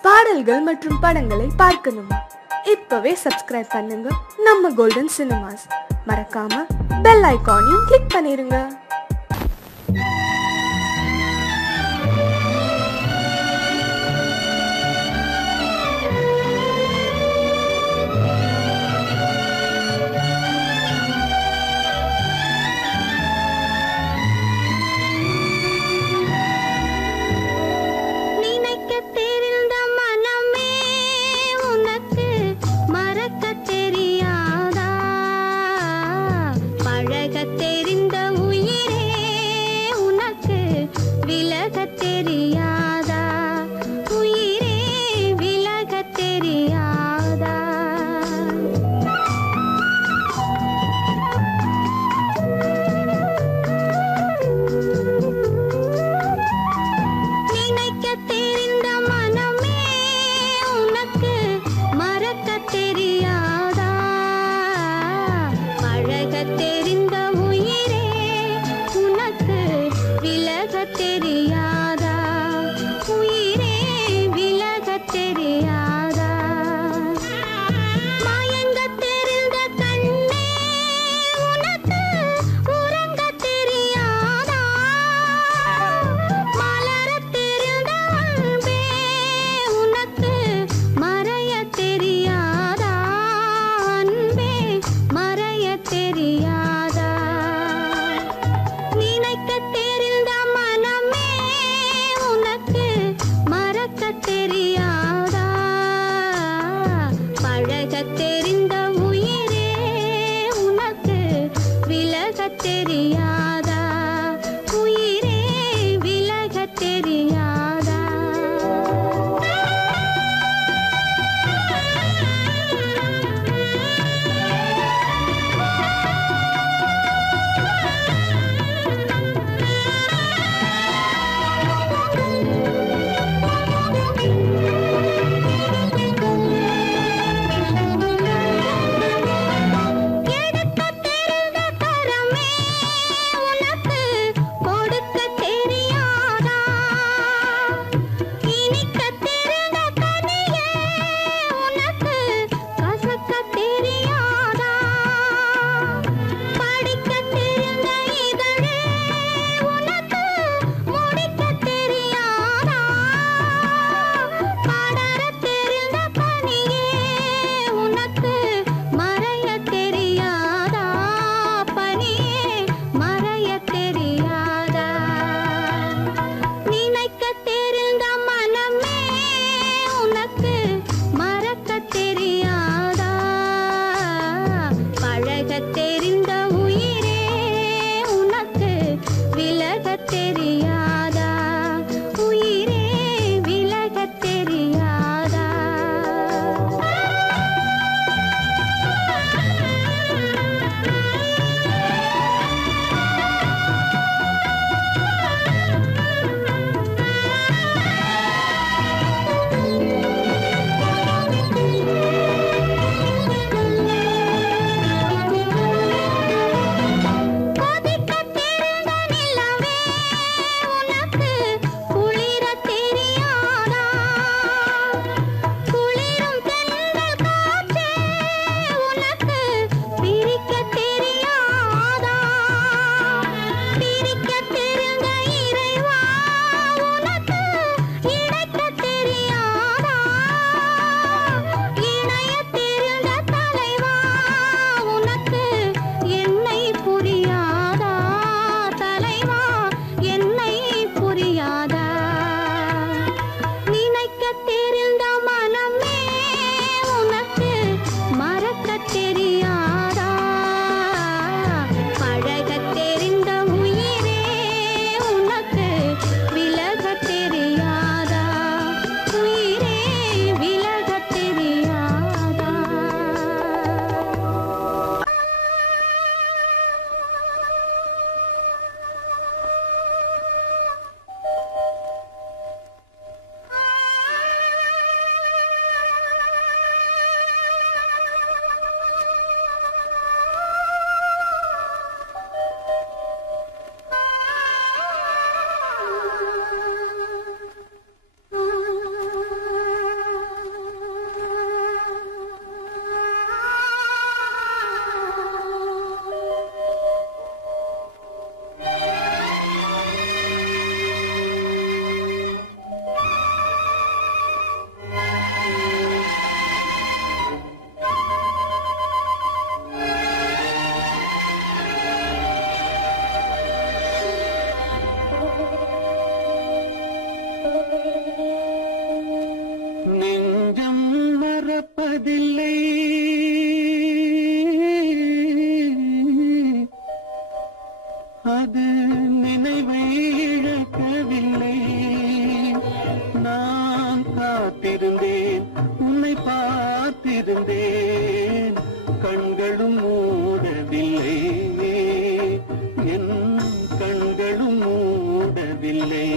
பாடல்கள் மற்றும் படங்களை பார்க்கணுமா? இப்பவே சப்ஸ்கிரைப் பண்ணுங்க நம்ம கோல்டன் சினிமாஸ். மறக்காம பெல் ஐகானையும் கிளிக் பண்ணிருங்க. தெரிந்த உயிர் நெஞ்சம் மறப்பதில்லை, அது நினைவை இழக்கவில்லை. நான் காத்திருந்தேன், உன்னை பார்த்திருந்தேன், கண்களும் மூடவில்லை, என் கண்களும் மூடவில்லை.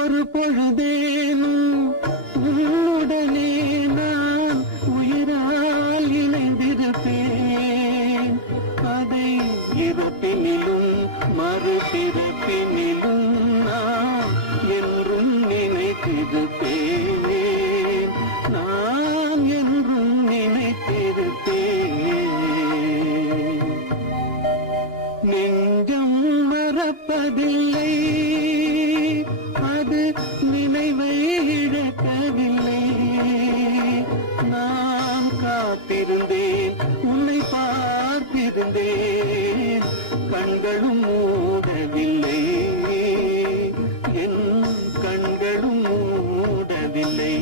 ஒரு பொழுதேனும் உன்னுடனே நான் உயிரால் இணைந்திருப்பேன். அதை இறப்பினிலும் மறுபிறப்பினிலும் நான் என்றும் நினைத்திருப்பேன். நான் என்றும் நினைத்திருப்பேன். நெஞ்சம் மறப்பதில்லை, அது நினைவை இழக்கவில்லை. நான் காத்திருந்தேன், உன்னை பார்த்திருந்தேன், கண்களும் மூடவில்லை, என் கண்களும் மூடவில்லை.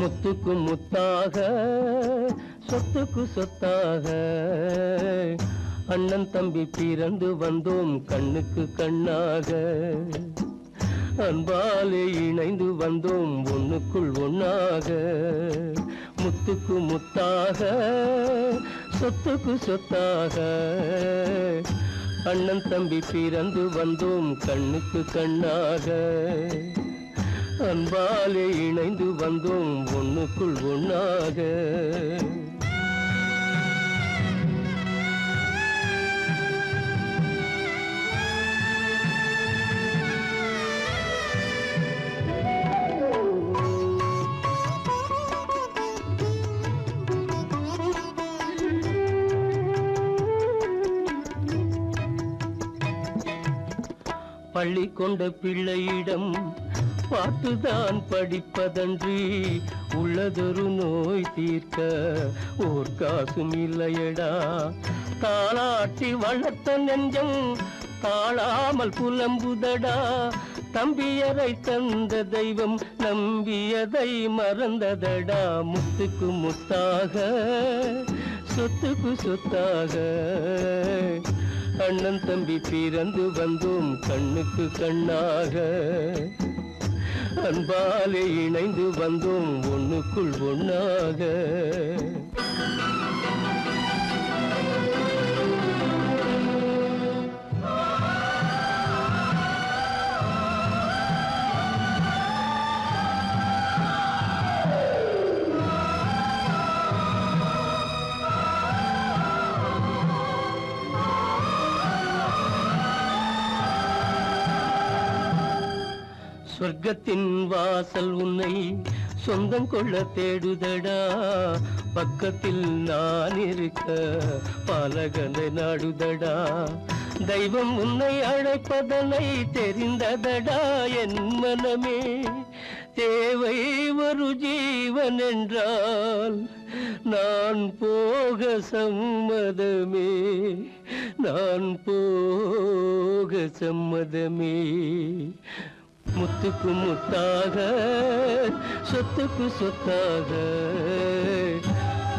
முத்துக்கு முத்தாக, சொத்துக்கு சொத்தாக, அண்ணன் தம்பி பிறந்து வந்தோம் கண்ணுக்கு கண்ணாக. அன்பாலே இணைந்து வந்தோம் ஒண்ணுக்குள் ஒண்ணாக. முத்துக்கு முத்தாக, சொத்துக்கு சொத்தாக, அண்ணன் தம்பி பிறந்து வந்தோம் கண்ணுக்கு கண்ணாக. அன்பாலே இணைந்து வந்தோம் ஒண்ணுக்குள் ஒண்ணாக. பள்ளி கொண்ட பிள்ளையிடம் பார்த்துதான் படிப்பதன்றி உள்ளதொரு நோய் தீர்க்க ஓர் காசும் இல்லையடா. தாளாட்டி வளர்த்த நெஞ்சம் தாழாமல் புலம்புதடா. தம்பியரை தந்த தெய்வம் நம்பியதை மறந்ததடா. முத்துக்கு முத்தாக, சொத்துக்கு சொத்தாக, அண்ணன் தம்பி பிறந்து வந்தோம் கண்ணுக்கு கண்ணாக. அன்பாலே இணைந்து வந்தோம் ஒண்ணுக்குள் ஒண்ணாக. சொர்க்கத்தின் வாசல் உன்னை சொந்தம் கொள்ள தேடுதடா, பக்கத்தில் நான் இருக்க பாலகனை நாடுதடா. தெய்வம் உன்னை அழைப்பதனை தெரிந்ததடா என் மனமே. தேவை ஒரு ஜீவன் என்றால் நான் போக சம்மதமே, நான் போக சம்மதமே. முத்துக்கு முத்தாக சொத்துக்கு சொத்தாக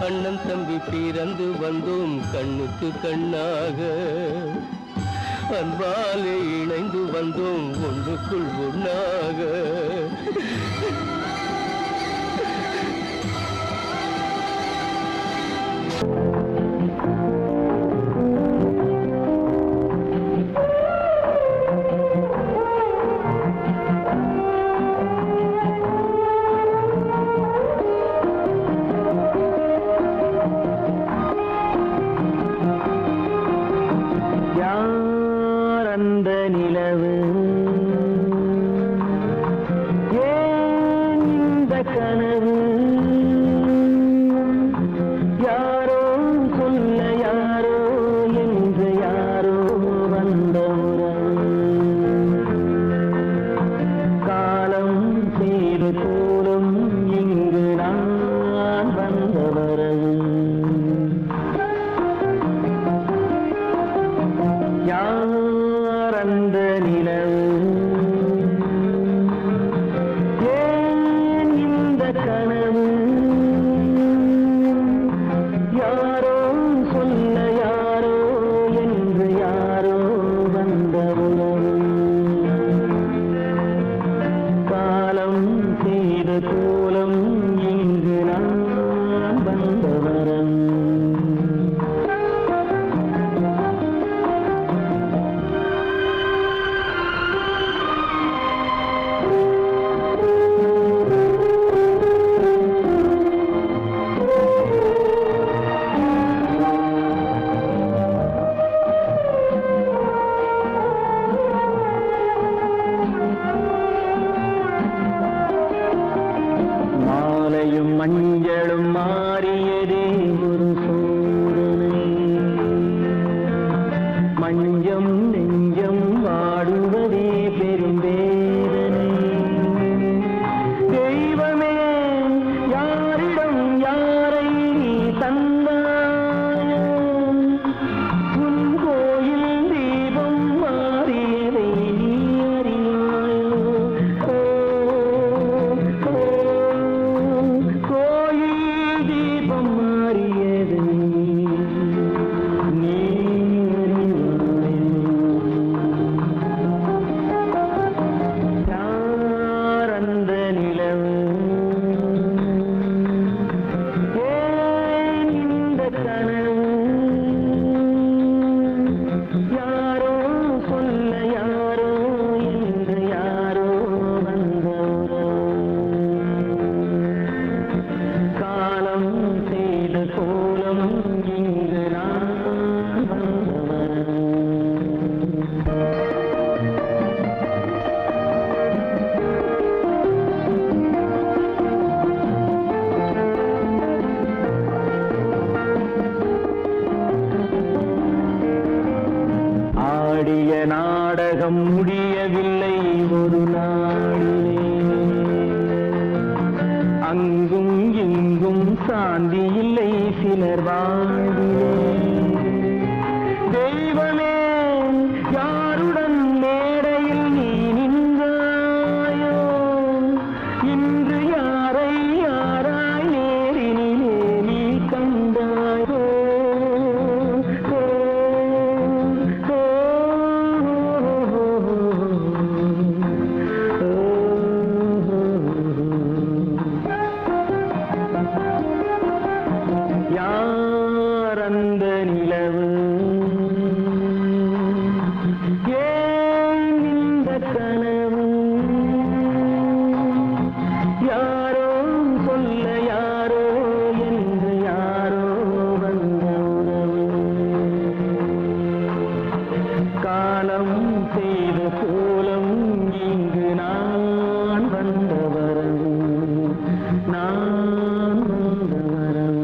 அண்ணன் தம்பி பிறந்து வந்தோம் கண்ணுக்கு கண்ணாக. அன்பாலே இணைந்து வந்தோம் ஒன்றுக்குள் ஒண்ணாக. நாடகம் முடியவில்லை ஒரு நாளிலே, அங்கும் இங்கும் சாந்தி இல்லை சிலர் வாழ்விலே. தெய்வமே யாருடன் மேடையில் நீ நின்றாயோ, இன்று யாரை யாராய் நேரினிலே நீ கண்டாயோ. நிலவு ஏன் இந்த கனவு யாரோ சொல்ல யாரோ என்று யாரோ வந்த உறவு காலம் செய்த கோலம் இங்கு நான் வந்த வரவு நான் வந்த வரவு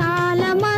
காலமா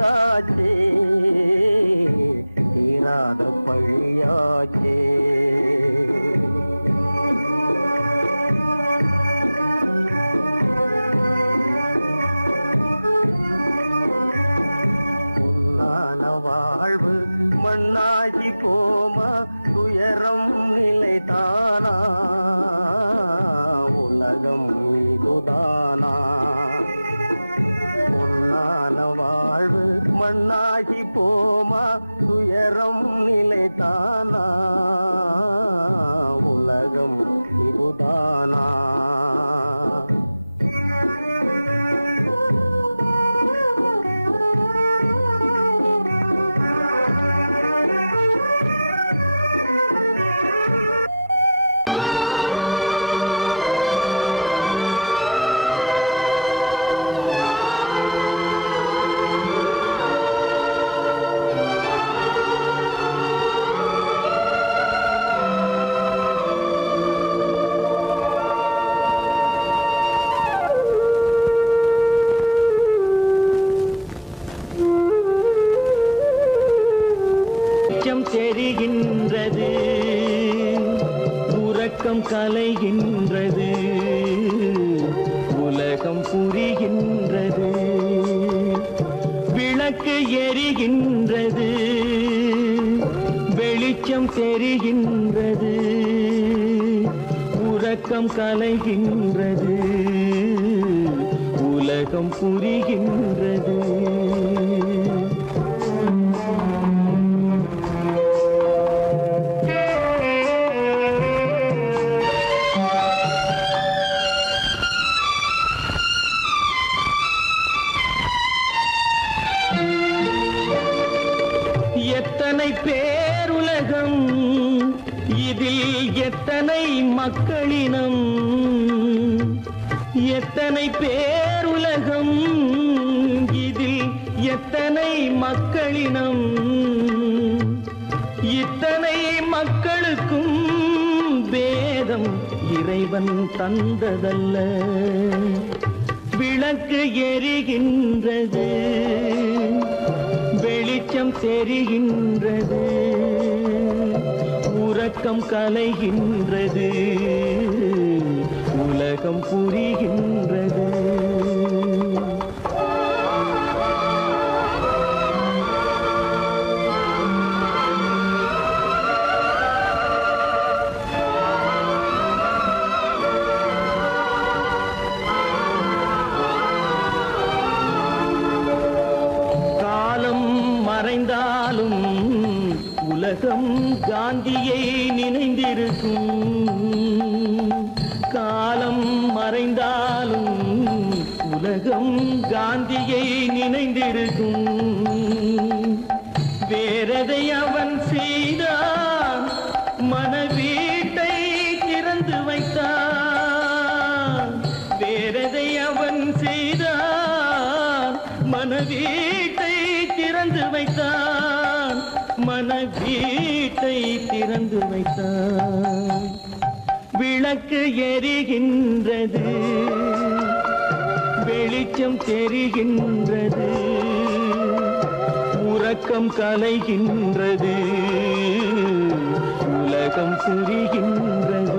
வந்தாச்சே தீராத பழியாச்சே வாழ்வு மண்ணாகி போமா துயரம் நிலைதானா உலகம் இதுதானா பொன்னான வாழ்வு மண்ணாகி போமா துயரம் நிலைதானா உலகம் இதுதானா தெரிகின்றது உறக்கம் கலைகின்றது உலகம் புரிகின்றது விளக்கு எரிகின்றது வெளிச்சம் தெரிகின்றது உறக்கம் கலைகின்றது உலகம் புரிகின்றது எத்தனை பேருலகம் இதில் எத்தனை மக்களினம் எத்தனை பேருலகம் இதில் எத்தனை மக்களினம் இத்தனை மக்களுக்கும் வேதம் இறைவன் தந்ததல்ல விளக்கு எரிகின்றது வெளிச்சம் தெரிகின்றது உறக்கம் கலைகின்றது உலகம் புரிகின்றது மறைந்தாலும் உலகம் காந்தியை நினைந்திருக்கும் காலம் மறைந்தாலும் உலகம் காந்தியை நினைந்திருக்கும் வேறதை அவன் செய்தான் மனவீட்டை திறந்து வைத்தான் வேறதை அவன் செய்தான் மனவீட்டை திறந்து வைத்தான் மனவீட்டை திறந்து வைத்தான் விளக்கு எரிகின்றது வெளிச்சம் தெரிகின்றது உறக்கம் கலைகின்றது உலகம் புரிகின்றது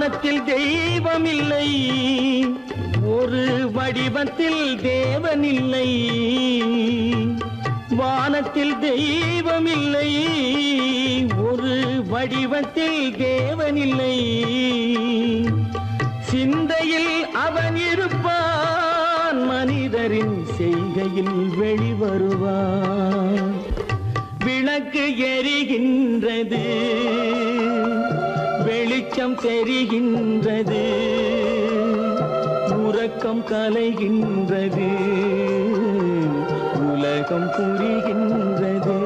வானத்தில் தெய்வமில்லை ஒரு வடிவத்தில் தேவனில்லை வானத்தில் தெய்வமில்லை ஒரு வடிவத்தில் தேவனில்லை சிந்தையில் அவன் இருப்பான் மனிதரின் செய்கையில் வெளிவருவான் விளக்கு எரிகின்றது வெளிச்சம் தெரிகின்றது உறக்கம் கலைகின்றது உலகம் புரிகின்றது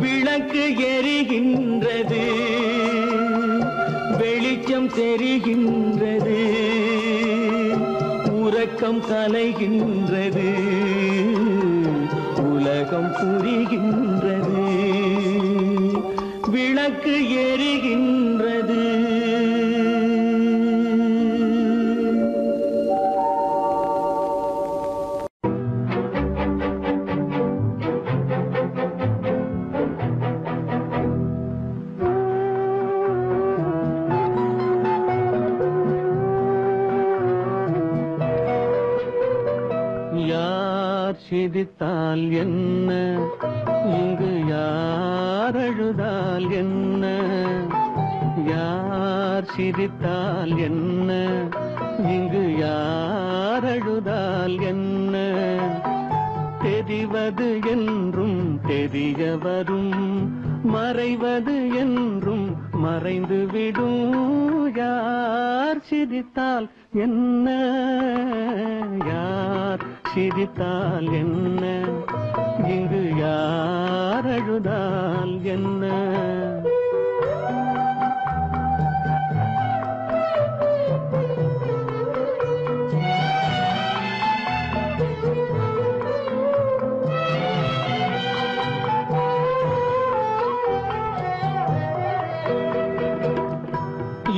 விளக்கு எரிகின்றது வெளிச்சம் தெரிகின்றது வெட்கம் கலைகின்றது, உலகம் புரிகின்றது, விளக்கு எரிகின்றது. சிரித்தால் என்ன, இங்கு யார் அழுதால் என்ன, யார் சிரித்தால் என்ன, இங்கு யார் அழுதால் என்ன, தெரிவது என்றும் தெரிய வரும், மறைவது என்றும் மறைந்துவிடும். யார் சிரித்தால் என்ன, யார் சிரித்தால் என்ன, இங்கு யார் அழுதால் என்ன.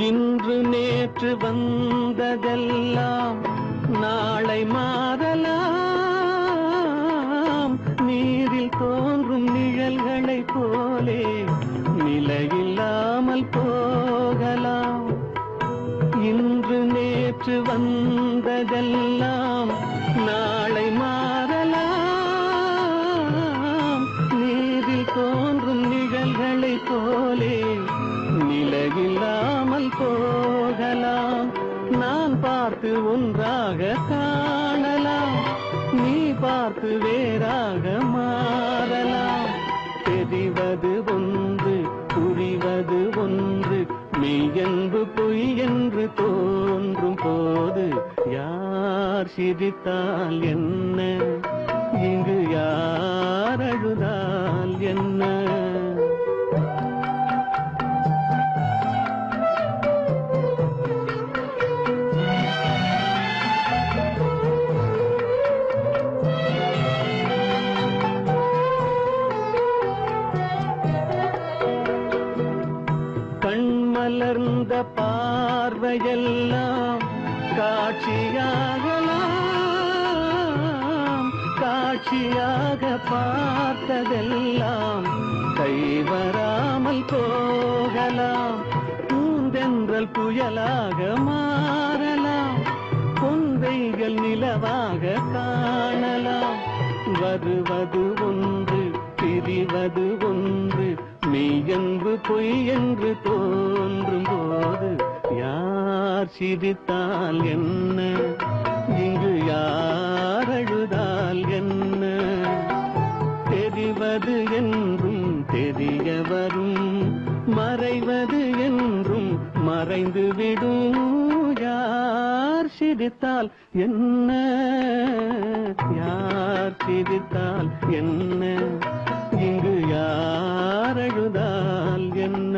இன்று நேற்று வந்ததெல்லாம் நாளை மாறலாம், நீரில் தோன்றும் நிழல்களைப் போலே நிலையில்லாமல் போகலாம். இன்று நேற்று வந்ததெல்லாம் நாளை மாறலாம், நீரில் தோன்றும் நிழல்களைப் போலே நிலையில்லாமல் போகலாம். நான் பார்த்து ஒன்றாக காணலாம், நீ பார்த்து வேறாக மாறலாம். தெரிவது ஒன்று, புரிவது ஒன்று, மெய்யென்பு பொய் என்று தோன்றும் போது யார் சிரித்தால் என்ன, இங்கு யார் அழுதால் என்ன. கண்மலர்ந்த பார்வையெல்லாம் காட்சியாகலாம், காட்சியாக பார்த்ததெல்லாம் கைவராமல் போகலாம். பூந்தென்றல் புயலாக மாறலாம், பொந்தைகள் நிலவாக காணலாம். வருவது ஒன்று, பிரிவது ஒன்று, மெய்யென்பு பொய் என்று தோன்றும் போது யார் சிரித்தால் என்ன, இங்கு யார் அழுதால் என்ன. தெரிவது என்றும் தெரிய வரும், மறைவது என்றும் மறைந்துவிடும். யார் சிரித்தால் என்ன, யார் சிரித்தால் என்ன, இங்கு யார் அழுதால் என்ன.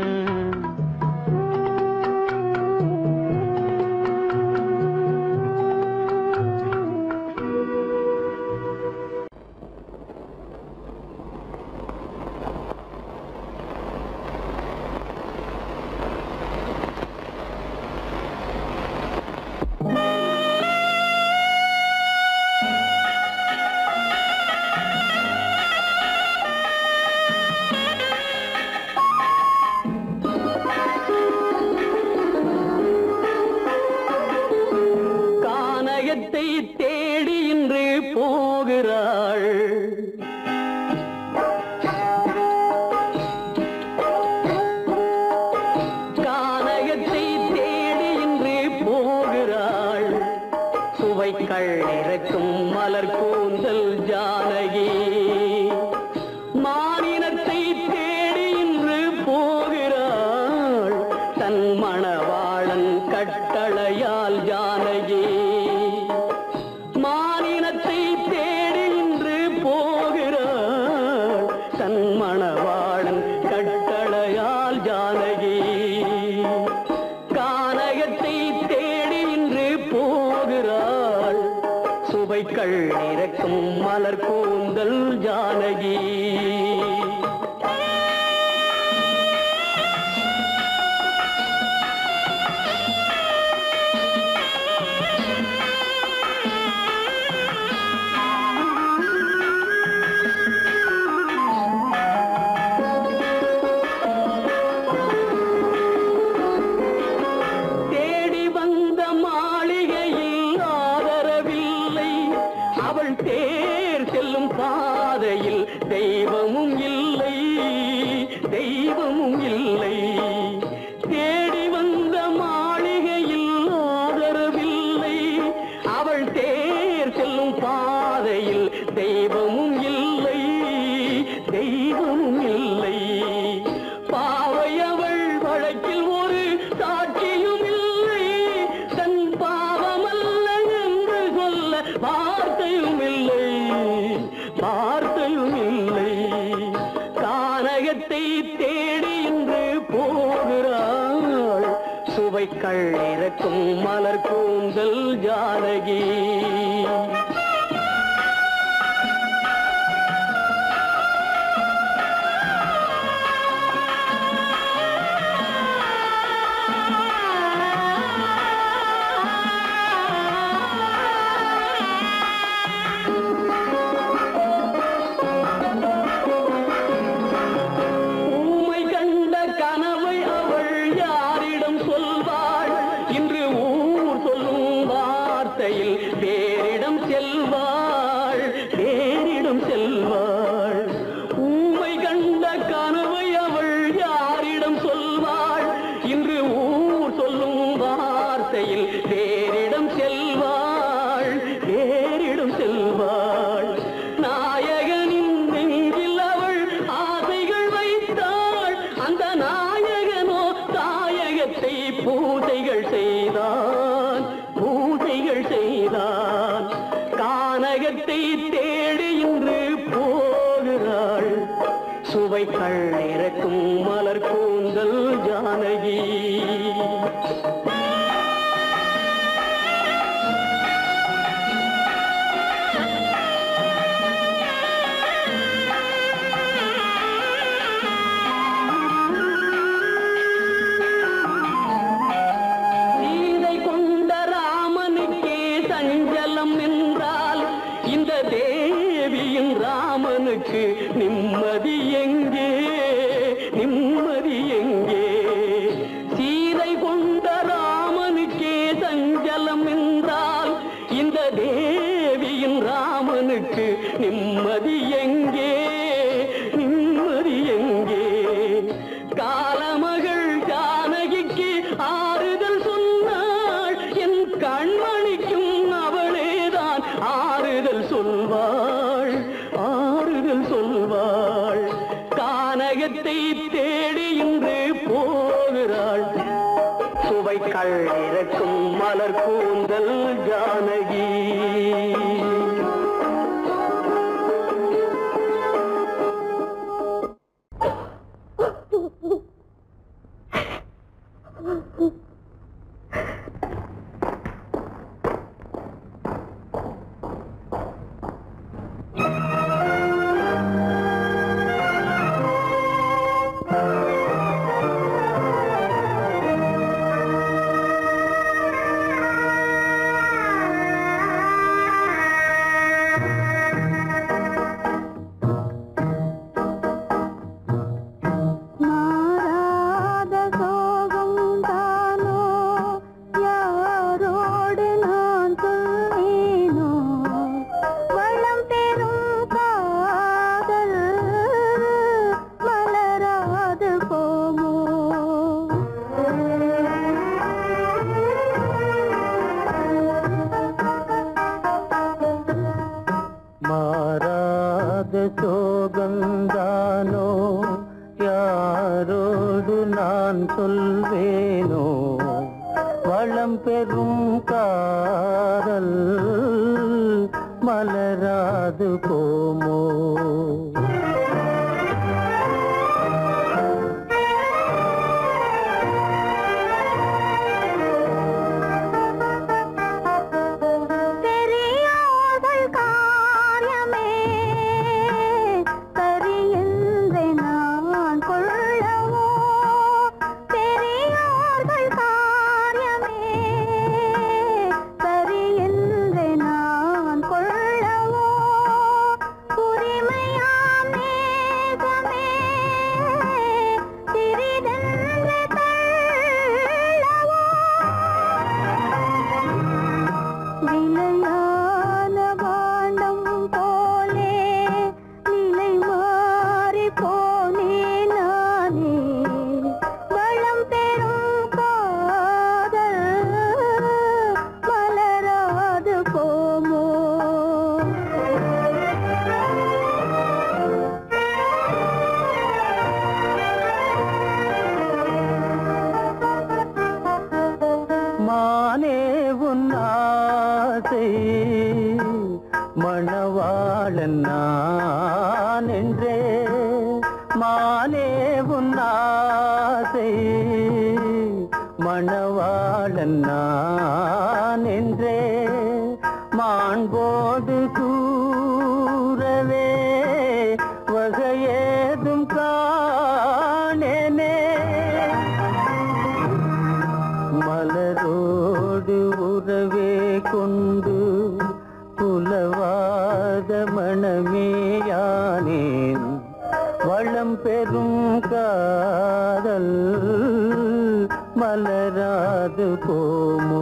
தேடி இன்று போகிறாள், கானகத்தை தேடி இன்று போகிறாள். சுவைக்கள் இறக்கும் மலர் கூந்தல் ஜானகி, மானினத்தை தேடி இன்று போகிறாள். தன் மணவாளன் கட்டளையால் ஜானகி, மானினத்தை தேடி இன்று போகிறாள். தன் மணவாளன் கட்டளையால் ஜானகி, கானகத்தை தேடி இன்று போகிறாள். தெய்வமும் இல்லை. தேடி வந்த மாளிகையில் ஆதரவில்லை. அவள் தேர் செல்லும் பாதையில் தெய்வமும் இல்லை, தெய்வமும் இல்லை. பாவை அவள் வழக்கில் ஒரு சாட்சியும் இல்லை. தன் பாவமல்ல என்று சொல்ல வார்த்தையும் இல்லை, வார்த்தையும் இல்லை. கானகத்தை தேடி இன்று போகிறாள். சுவைக்கள் இறக்கும் மலர் கூந்தல் ஜானகி. வேறிடம் செல்வாள், வேறிடம் செல்வாள். ஊமை கண்ட கனவை அவள் யாரிடம் சொல்வாள்? இன்று ஊர் சொல்லும் வார்த்தையில் வேறிடம் செல்வாள், வேறிடம் செல்வாள். நாயகனின் நெஞ்சில் அவள் ஆசைகள் வைத்தாள். அந்த நாயகனோ தாயகத்தை பூசைகள் செய்தான், பூசைகள் செய்தான். கானகத்தை தேடி இன்று போகிறாள். சுவைக்கள் இறக்கும் மலர் கூந்தல் ஜானகி. ராமனுக்கு நிம்மதி எங்கே, நிம்மதி எங்கே? சீதை கொண்ட ராமனுக்கே சஞ்சலம் என்றால் இந்த தேவியின் ராமனுக்கு நிம்மதி எங்கே, நிம்மதி எங்கே? காலமகள் ஜானகிக்கு ஆறுதல் சொன்னாள். என் கண்மணிக்கும் அவளேதான் ஆறுதல் சொல்வாள், ஆறுதல் சொல்வாள். கானகத்தை தேடி இன்று போகிறாள். சுவைக்கள் இறக்கும் மலர் கூந்தல் ஜானகி. சோகந்தானோ யாரோடு நான் சொல்வேனோ வளம் பெறும் காதல் மலராது போமோ. உரிமையா உன்னாசை மணவாளன் நான் என்றே மாண்போடு கூறவே வகையேதும் காணேனே மலரோடு உறவே கொண்டு புலவாத மணமேயானேன் வளம் பெறும் காதல் மலராது போமோ